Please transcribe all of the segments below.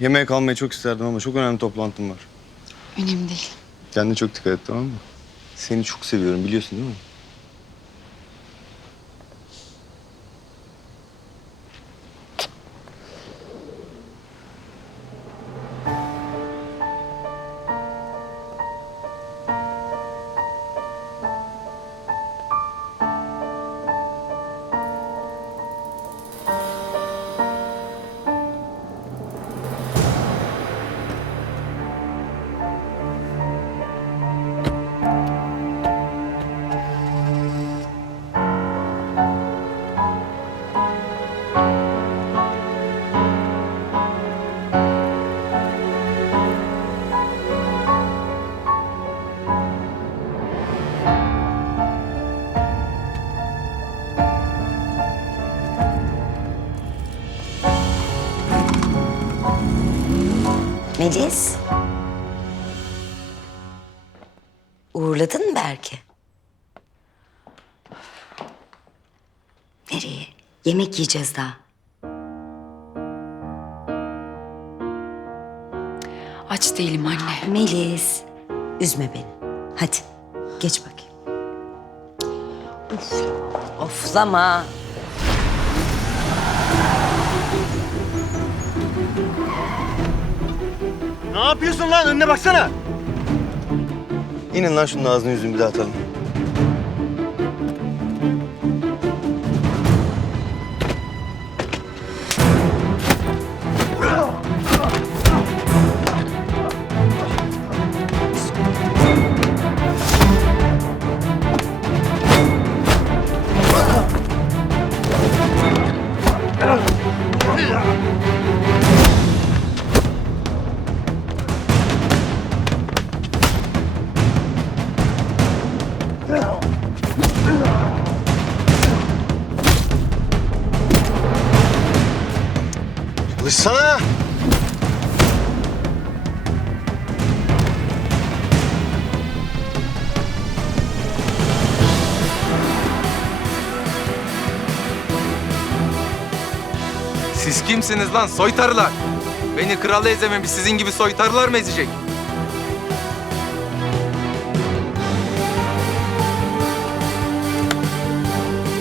Yemeğe kalmayı çok isterdim ama çok önemli toplantım var. Önemli değil. Kendine çok dikkat et tamam mı? Seni çok seviyorum biliyorsun değil mi? Melis. Uğurladın mı Berke? Nereye? Yemek yiyeceğiz daha. Aç değilim anne. Melis. Üzme beni. Hadi geç bakayım. Of. Oflama. Ne yapıyorsun lan? Önüne baksana. İnin lan şunun ağzını yüzünü bir daha atalım. Çalışsana. Siz kimsiniz lan soytarılar? Beni kralı ezememiş sizin gibi soytarılar mı ezecek?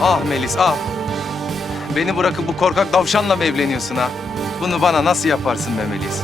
Ah Melis ah. Beni bırakıp bu korkak davşanla mı evleniyorsun ha? Bunu bana nasıl yaparsın be Melis?